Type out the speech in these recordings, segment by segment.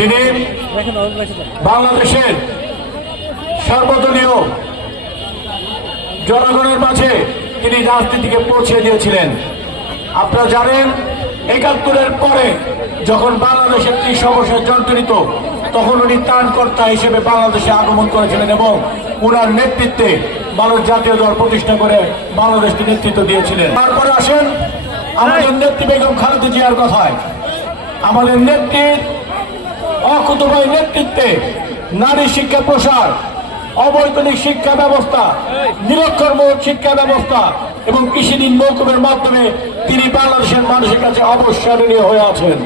তিনি বাংলাদেশের সর্বদলীয় জনগণের মাঝে তিনি রাজনীতিকে পৌঁছে দিয়েছিলেন। আপনারা জানেন ৭১-এর পরে যখন বাংলাদেশের কি সমস্যায় জর্জরিত, তখন উনি ত্রাণকর্তা হিসেবে বাংলাদেশে আগমন করেছিলেন এবং ওনার নেতৃত্বে বাংলাদেশ জাতীয় দল প্রতিষ্ঠা করে বাংলাদেশকে নেতৃত্ব দিয়েছিলেন। তারপরে আসেন আমাদের নেত্রী বেগম খালেদা জিয়ার কথায়। আমাদের নেত্রীর অকুতোভয় নেতৃত্বে নারী শিক্ষা প্রসার, অবৈতনিক শিক্ষা ব্যবস্থা, নিরক্ষরমূলক শিক্ষা ব্যবস্থা এবং কৃষিঋণ মৌকুবের মাধ্যমে তিনি বাংলাদেশের মানুষের কাছে অবস্মরণীয় হয়ে আছেন।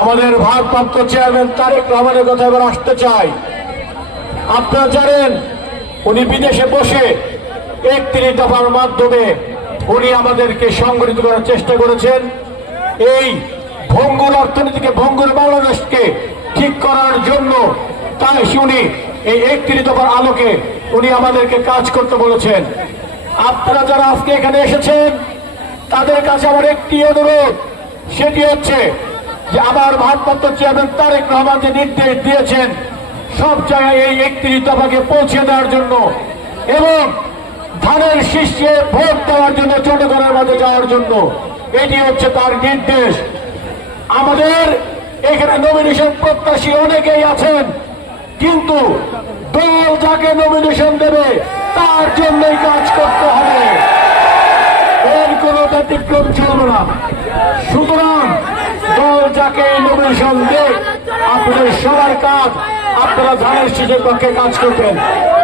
আমাদের ভারপ্রাপ্ত চেয়ারম্যান তারেক রহমানের কথা এবার আসতে চাই। আপনারা জানেন উনি বিদেশে বসে ৩১ দফার মাধ্যমে উনি আমাদেরকে সংগঠিত করার চেষ্টা করেছেন। এই ভঙ্গুর অর্থনীতিকে, ভঙ্গুর বাংলাদেশকে ঠিক করার জন্য তাই উনি এই ৩১ দফার আলোকে উনি আমাদেরকে কাজ করতে বলেছেন। আপনারা যারা আজকে এখানে এসেছেন তাদের কাছে আমার একটি অনুরোধ, সেটি হচ্ছে যে আমার ভারপ্রাপ্ত চেয়ারম্যান তারেক রহমান যে নির্দেশ দিয়েছেন সব জায়গায় এই ৩১ দফাকে পৌঁছে দেওয়ার জন্য এবং ধানের শীর্ষে ভোট দেওয়ার জন্য, জনগণের মাঝে যাওয়ার জন্য, এটি হচ্ছে তার নির্দেশ। আমাদের এখানে নমিনেশন প্রত্যাশী অনেকেই আছেন, কিন্তু দল যাকে নমিনেশন দেবে তার জন্যই কাজ করতে হবে, এর কোনো ব্যতিক্রম চলবে না। সুতরাং দল যাকে নমিনেশন দেয় আপনাদের সবার কাজ আপনারা ধানের শীষের পক্ষে কাজ করবেন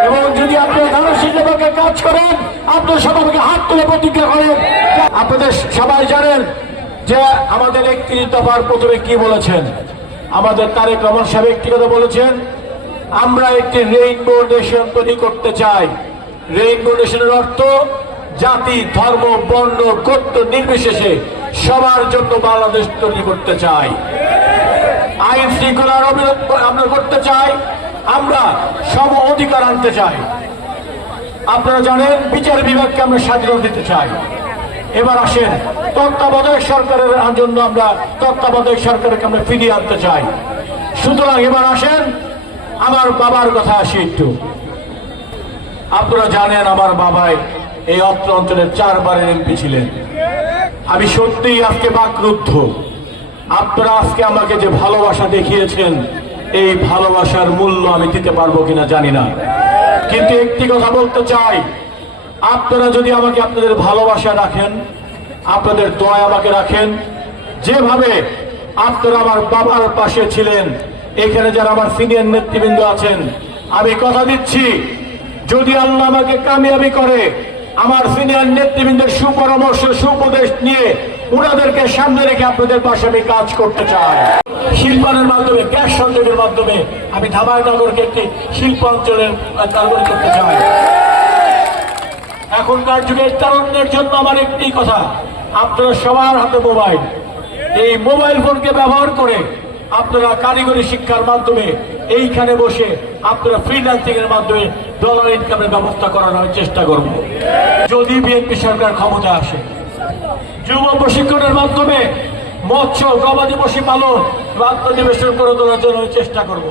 এবং যদি আপনারা ধানের শীষের পক্ষে কাজ করেন আপনারা সবাইকে হাত তুলে প্রতিজ্ঞা করেন। আপনাদের সবাই জানেন যে আমাদের ৩১ দফার প্রথমে কি বলেছেন। আমাদের তারেক রহমান সাহেব একটি কথা বলেছেন, আমরা একটি রেইনবো নেশন তৈরি করতে চাই। রেইনবো নেশনের অর্থ জাতি, ধর্ম, বর্ণ, গোত্র নির্বিশেষে সবার জন্য বাংলাদেশ তৈরি করতে চাই। আইন শৃঙ্খলার আমরা করতে চাই, আমরা সম অধিকার আনতে চাই। আপনারা জানেন বিচার বিভাগকে আমরা স্বাধীনতা দিতে চাই। এবার আসেন তত্ত্বাবধায়ক সরকারের জন্য আমরা তত্ত্বাবধায়ক সরকারকে আমরা ফিরিয়ে আনতে চাই। সুতরাং এবার আসেন আমার বাবার কথা আসি একটু। আপনারা জানেন আমার বাবাই এই অত্র অঞ্চলের 4 বারের এমপি ছিলেন। আমি সত্যিই আজকে বাকরুদ্ধ। আপনারা আজকে আমাকে যে ভালোবাসা দেখিয়েছেন এই ভালোবাসার মূল্য আমি দিতে পারবো কিনা জানি না, কিন্তু একটি কথা বলতে চাই, আপনারা যদি আমাকে আপনাদের ভালোবাসা রাখেন, আপনাদের দয়া আমাকে রাখেন, যেভাবে আপনারা আমার বাবার পাশে ছিলেন, এখানে যারা আমার সিনিয়র নেতৃবৃন্দ আছেন, আমি কথা দিচ্ছি যদি আল্লাহ আমাকে কামিয়াবি করে আমার সিনিয়র নেতৃবৃন্দের সুপরামর্শ, সুপদেশ নিয়ে ওনাদেরকে সামনে রেখে আপনাদের পাশে আমি কাজ করতে চাই। শিল্পায়নের মাধ্যমে, গ্যাস সংযোগের মাধ্যমে আমি ধামাইনগরকে একটি শিল্পাঞ্চলের কারিগরি করতে চাই। এখনকার যুগের তরুণদের জন্য আমার একটি কথা, আপনারা সবার হাতে মোবাইল, এই মোবাইল ফোনকে ব্যবহার করে আপনারা কারিগরি শিক্ষার মাধ্যমে এইখানে বসে আপনারা ফ্রিল্যান্সিং এর মাধ্যমে ডলার ইনকামের ব্যবস্থা করানোর চেষ্টা করব। যদি বিএনপি সরকার ক্ষমতা আসে, যুব প্রশিক্ষণের মাধ্যমে মৎস্য, গবাদি পশু পালন, আত্মনিবেশন করে তোলার জন্য চেষ্টা করব।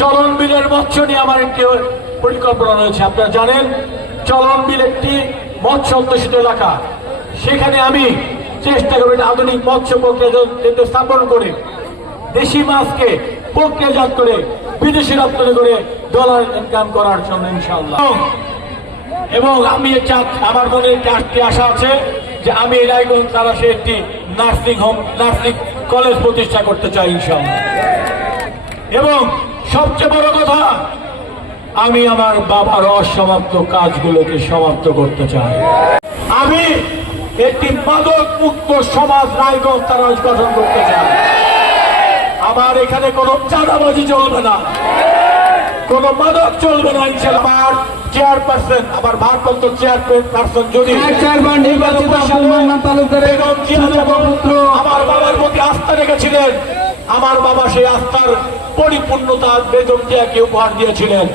চলন বিলের মৎস্য নিয়ে আমার একটি পরিকল্পনা রয়েছে। আপনারা জানেন চলন বিল একটি মৎস্য অধ্যুষিত এলাকা, সেখানে আমি চেষ্টা করব আধুনিক মৎস্য প্রক্রিয়া স্থাপন করে দেশি মাছকে প্রক্রিয়াজাত করে বিদেশি রপ্তানি করে ডলার ইনকাম করার জন্য ইনশাআল্লাহ। এবং আমি আমার মনে একটি আশা আছে যে আমি এই রায়গঞ্জ তারাশে একটি নার্সিং হোম, নার্সিং কলেজ প্রতিষ্ঠা করতে চাই ইনশাআল্লাহ। এবং সবচেয়ে বড় কথা, আমি আমার বাবার অসমাপ্ত কাজগুলোকে সমাপ্ত করতে চাই। আমি একটি মাদক মুক্ত সমাজ রায়গঞ্জ তারাশ গঠন করতে চাই। আমার এখানে কোনো চাঁদাবাজি চলবে না, কোনো মাদক চলবে না ইনশাআল্লাহ। আমার চেয়ারপারসন, আমার ভারপ্রাপ্ত চেয়ারপারসন যদি আমার বাবার প্রতি আস্থা রেখেছিলেন, আমার বাবা সেই আস্থার পরিপূর্ণতা বেগম জিয়াকে উপহার দিয়েছিলেন।